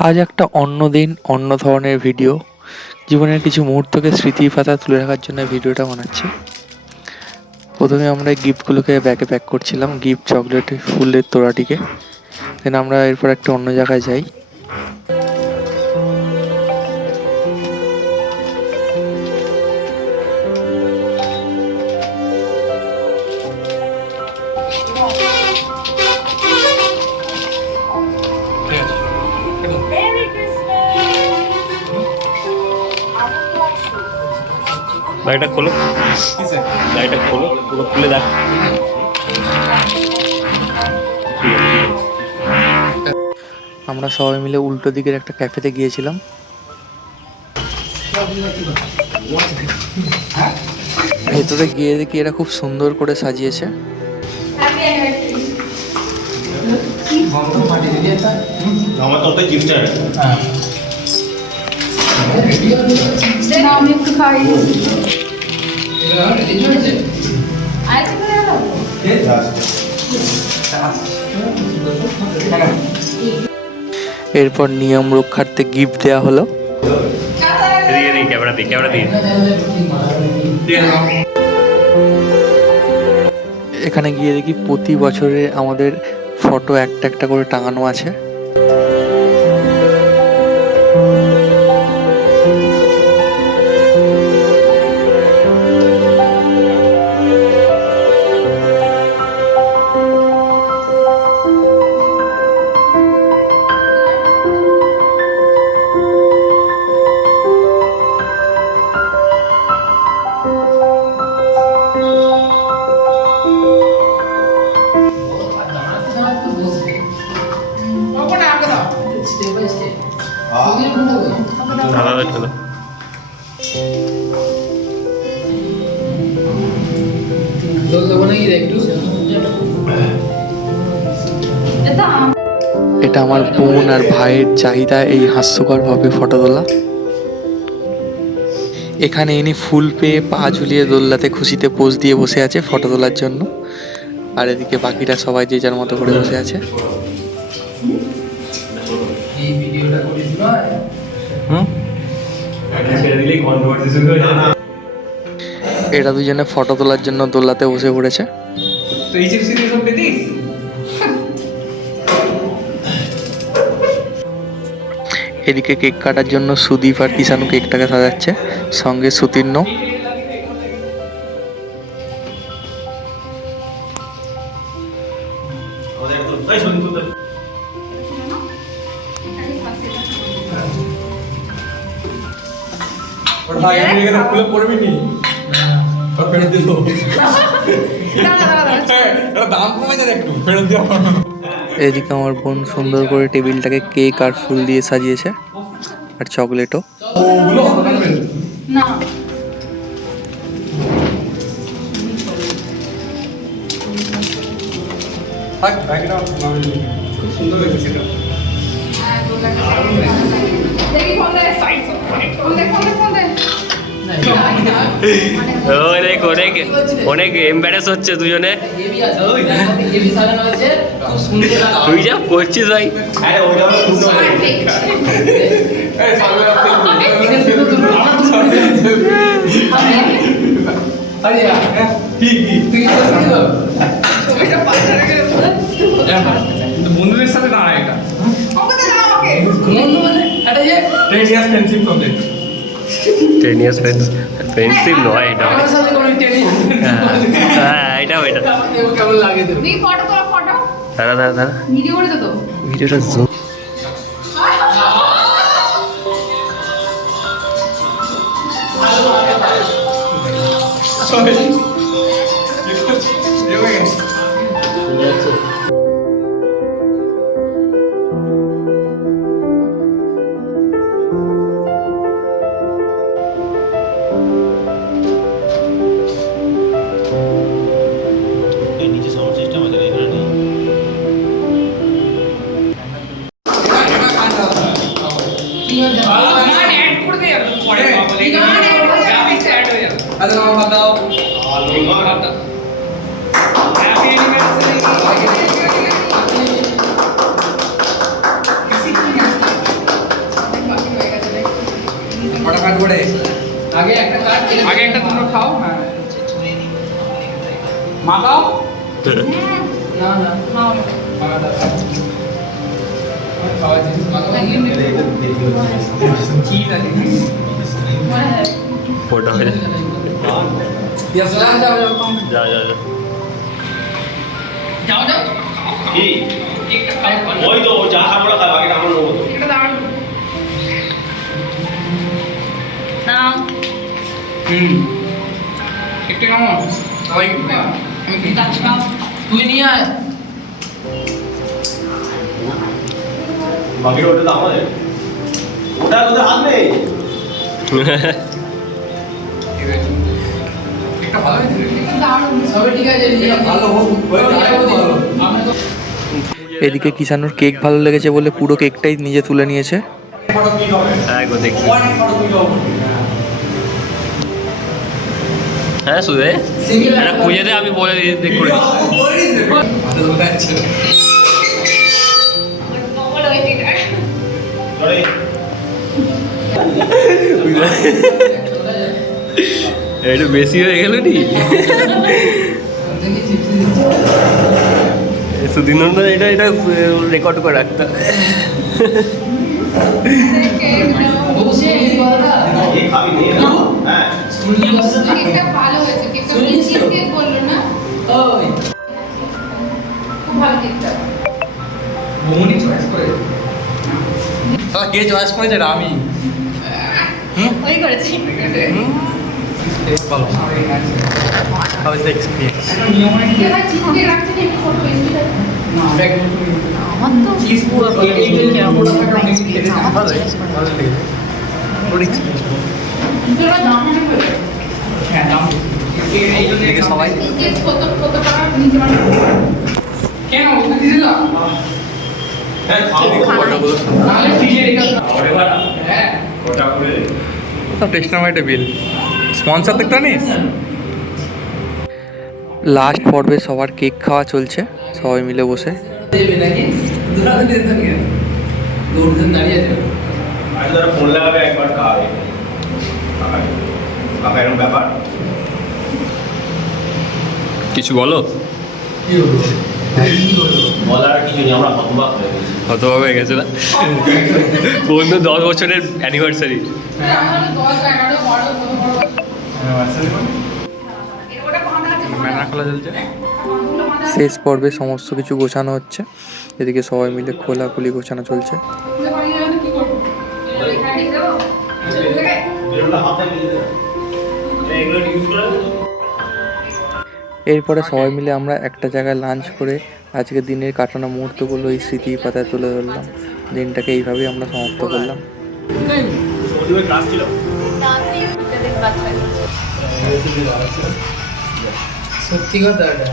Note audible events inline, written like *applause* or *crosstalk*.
আজ একটা অন্য দিন অন্য ধরনের ভিডিও জীবনের কিছু মুহূর্তকে স্মৃতির পাতা তুলে রাখার জন্য ভিডিওটা বানাচ্ছি। প্রথমে আমরা গিফটগুলোকে ব্যাগে প্যাক করছিলাম, গিফট, চকলেট, ফুলের তোড়াটিকে। দেন আমরা এরপর একটা অন্য জায়গায় যাই। Merry লাইটটা খোলো। লাইটটা খোলো পুরো খুলে দেখ। আমরা সবাই মিলে উল্টো দিকের একটা ক্যাফেতে গিয়েছিলাম। ভেতরে গিয়ে দেখি এরা খুব সুন্দর করে সাজিয়েছে। আমার তো গিফট না আমি একটু খাই। আরেকটু করে দাও এরপর নিয়ম রক্ষার্থে গিফট দেওয়া হলো। এদিকে এদিকে ক্যামেরা দিই ক্যামেরা দিই এখানে গিয়ে দেখি প্রতি বছরে আমাদের ফটো একটা একটা করে টাঙানো আছে। এটা আমার বোন আর ভাইয়ের চাহিদা, এই হাস্যকরভাবে ফটো তোলা। এখানে ইনি ফুল পেয়ে পা ঝুলিয়ে দোল্লাতে খুশিতে পোজ দিয়ে বসে আছে ফটো তোলার জন্য। আর এদিকে বাকিরা সবাই যে যার মতো করে বসে আছে। এরা দুজনে ফটো তোলার জন্য দোল্লাতে বসে পড়েছে। তো এই এদিকে কেক কাটার জন্য সুদীপ আর কিষানু কেকটাকে সাজাচ্ছে। সঙ্গে সুতীর্ণ। ফেরত দিল। দাম কমে যায় একটু। ফেরত দিও। এদিকে আমার বোন সুন্দর করে টেবিলটাকে কেক আর ফুল দিয়ে সাজিয়েছে আর চকলেটও। সুন্দর অনেক অনেক অনেক এম্বারেস হচ্ছে দুজনে। তুই যা করছিস ভাই। বন্ধুদের সাথে দাঁড়ায় এটা। Ten years friendship complete ten years friends friendship নয় এটা হ্যাঁ এটাও এটা দাঁড়া দাঁড়া দাঁড়া ভিডিওটা জুম Sorry. আগে একটা কাট আগে একটা তোমরা খাও হ্যাঁ মা খাও না না খাও খাওয়া জিনিস মা খাও চিজ আছে ফোটা হয়ে যাও যাও যাও যাও কি ওই তো যা খাব না খাব আগে আমার নেব হুম একটু নামো সবাই তুই নিয়ে আয় বাকিটা ওটা তো আমাদের ওটা তোদের হাত নেই একটা ভালো হয়েছে সবাই ঠিক আছে এটা ভালো হোক হয়ে যায় ভালো আমরা তো এদিকে কিষানুর কেক ভালো লেগেছে বলে পুরো কেকটাই নিজে তুলে নিয়েছে। হ্যাঁ হবে হ্যাঁ এটা খুঁজে দে আমি বলে দিই করে দিচ্ছি। *laughs* *laughs* *laughs* একটু বেশি হয়ে গেল নি? সুদিন এটা এটা রেকর্ড করে রাখতে হ্যাঁ কে চয়েস করেছে? আমি ওই করেছি। ভালো হাউ ইজ দ্য এক্সপেরিয়েন্স আমার তো চিজ পুরো ভালো ভালো লেগেছে মনে হ্যাঁ সবাই মানে কেন হ্যাঁ হ্যাঁ টেস্ট নাম একটা বিল স্পন্সর দেখতে নিস। লাস্ট পর্বে সবার কেক খাওয়া চলছে সবাই মিলে বসে। কিছু বলো? কি বলার কিছু নেই আমরা হতবাক হয়ে গেছি। হতভাবে গেছে না? বন্ধু দশ বছরের অ্যানিভার্সারি শেষ পর্বে সমস্ত কিছু গোছানো হচ্ছে। এদিকে সবাই মিলে খোলাখুলি গোছানো চলছে। এরপরে সবাই মিলে আমরা একটা জায়গায় লাঞ্চ করে আজকে দিনের কাটানো মুহূর্তগুলো এই স্মৃতি পাতায় তুলে ধরলাম। দিনটাকে এইভাবেই আমরা সমাপ্ত করলাম। সত্যি কথা এটা